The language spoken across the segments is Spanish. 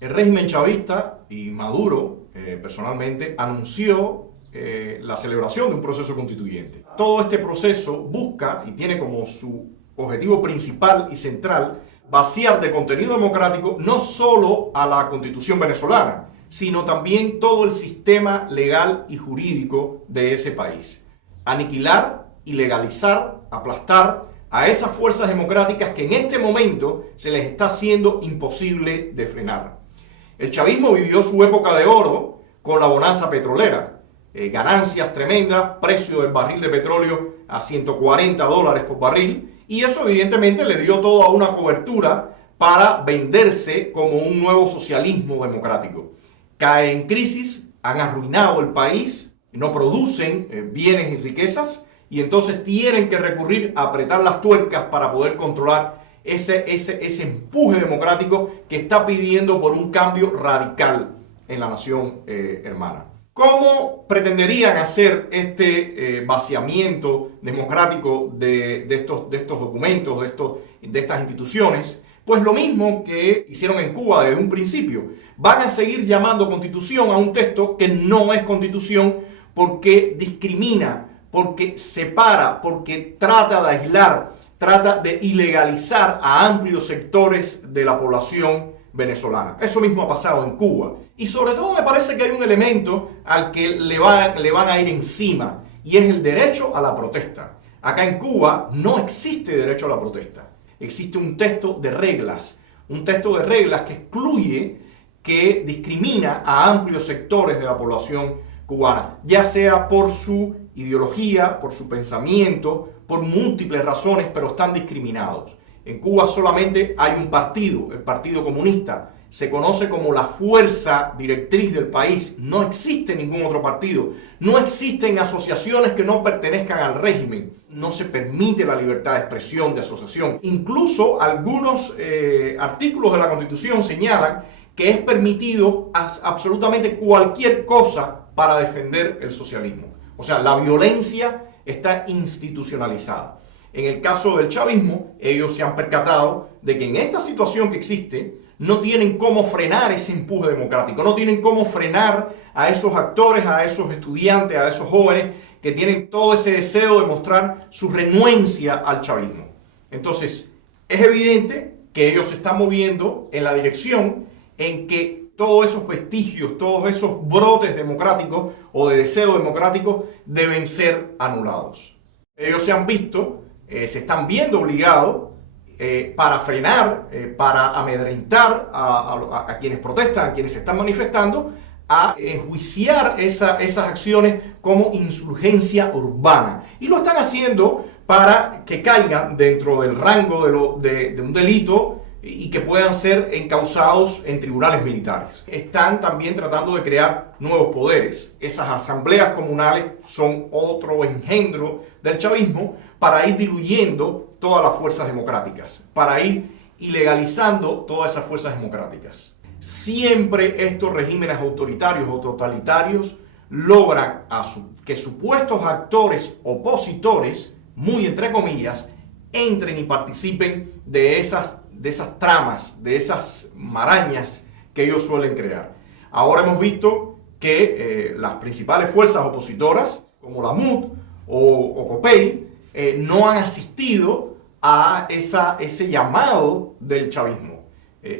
El régimen chavista y Maduro, personalmente, anunció la celebración de un proceso constituyente. Todo este proceso busca y tiene como su objetivo principal y central vaciar de contenido democrático no solo a la Constitución venezolana, sino también todo el sistema legal y jurídico de ese país. Aniquilar, ilegalizar, aplastar a esas fuerzas democráticas que en este momento se les está haciendo imposible de frenar. El chavismo vivió su época de oro con la bonanza petrolera. Ganancias tremendas, precio del barril de petróleo a $140 por barril, y eso evidentemente le dio toda una cobertura para venderse como un nuevo socialismo democrático. Cae en crisis, han arruinado el país, no producen bienes y riquezas, y entonces tienen que recurrir a apretar las tuercas para poder controlar ese empuje democrático que está pidiendo por un cambio radical en la nación hermana. ¿Cómo pretenderían hacer este vaciamiento democrático de estos documentos, de estas instituciones? Pues lo mismo que hicieron en Cuba desde un principio. Van a seguir llamando constitución a un texto que no es constitución porque discrimina, porque separa, porque trata de aislar, trata de ilegalizar a amplios sectores de la población venezolana. Eso mismo ha pasado en Cuba. Y sobre todo me parece que hay un elemento al que le van a ir encima, y es el derecho a la protesta. Acá en Cuba no existe derecho a la protesta. Existe un texto de reglas que excluye, que discrimina a amplios sectores de la población cubana, ya sea por su ideología, por su pensamiento, por múltiples razones, pero están discriminados. En Cuba solamente hay un partido, el Partido Comunista. Se conoce como la fuerza directriz del país. No existe ningún otro partido. No existen asociaciones que no pertenezcan al régimen. No se permite la libertad de expresión, de asociación. Incluso algunos artículos de la Constitución señalan que es permitido absolutamente cualquier cosa para defender el socialismo. O sea, la violencia está institucionalizada. En el caso del chavismo, ellos se han percatado de que en esta situación que existe, no tienen cómo frenar ese empuje democrático, no tienen cómo frenar a esos actores, a esos estudiantes, a esos jóvenes que tienen todo ese deseo de mostrar su renuencia al chavismo. Entonces, es evidente que ellos se están moviendo en la dirección en que todos esos vestigios, todos esos brotes democráticos o de deseo democrático deben ser anulados. Ellos se han visto, se están viendo obligados para frenar, para amedrentar a quienes protestan, a quienes se están manifestando, a enjuiciar esas acciones como insurgencia urbana. Y lo están haciendo para que caigan dentro del rango de un delito y que puedan ser encausados en tribunales militares. Están también tratando de crear nuevos poderes. Esas asambleas comunales son otro engendro del chavismo para ir diluyendo todas las fuerzas democráticas, para ir ilegalizando todas esas fuerzas democráticas. Siempre estos regímenes autoritarios o totalitarios logran que supuestos actores opositores, muy entre comillas, entren y participen de esas tramas, de esas marañas que ellos suelen crear. Ahora hemos visto que las principales fuerzas opositoras, como la MUD o COPEI, no han asistido a ese llamado del chavismo.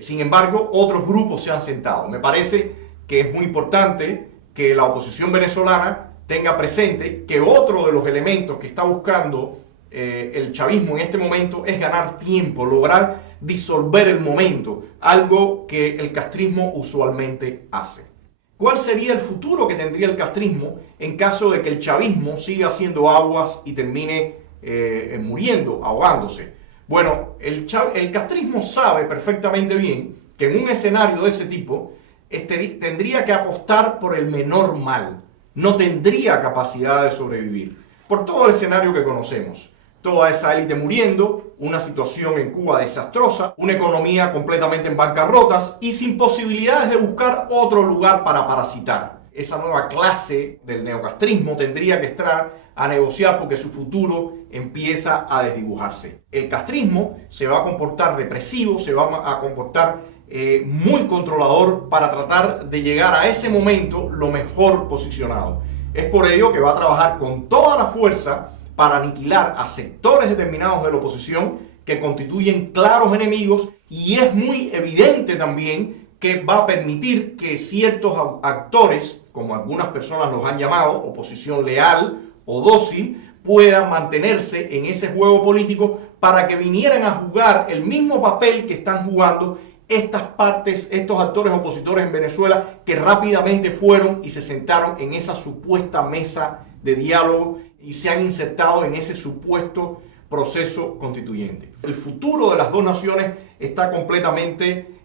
Sin embargo, otros grupos se han sentado. Me parece que es muy importante que la oposición venezolana tenga presente que otro de los elementos que está buscando el chavismo en este momento es ganar tiempo, lograr disolver el momento, algo que el castrismo usualmente hace. ¿Cuál sería el futuro que tendría el castrismo en caso de que el chavismo siga haciendo aguas y termine muriendo, ahogándose? Bueno, el castrismo sabe perfectamente bien que en un escenario de ese tipo tendría que apostar por el menor mal, no tendría capacidad de sobrevivir, por todo el escenario que conocemos. Toda esa élite muriendo, una situación en Cuba desastrosa, una economía completamente en bancarrotas y sin posibilidades de buscar otro lugar para parasitar. Esa nueva clase del neocastrismo tendría que estar a negociar porque su futuro empieza a desdibujarse. El castrismo se va a comportar represivo, se va a comportar muy controlador para tratar de llegar a ese momento lo mejor posicionado. Es por ello que va a trabajar con toda la fuerza para aniquilar a sectores determinados de la oposición que constituyen claros enemigos, y es muy evidente también que va a permitir que ciertos actores, como algunas personas los han llamado, oposición leal o dócil, puedan mantenerse en ese juego político para que vinieran a jugar el mismo papel que están jugando estas partes, estos actores opositores en Venezuela, que rápidamente fueron y se sentaron en esa supuesta mesa de diálogo y se han insertado en ese supuesto proceso constituyente. El futuro de las dos naciones está completamente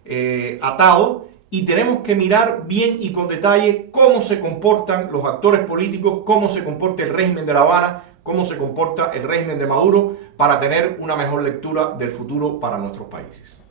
atado, y tenemos que mirar bien y con detalle cómo se comportan los actores políticos, cómo se comporta el régimen de La Habana, cómo se comporta el régimen de Maduro, para tener una mejor lectura del futuro para nuestros países.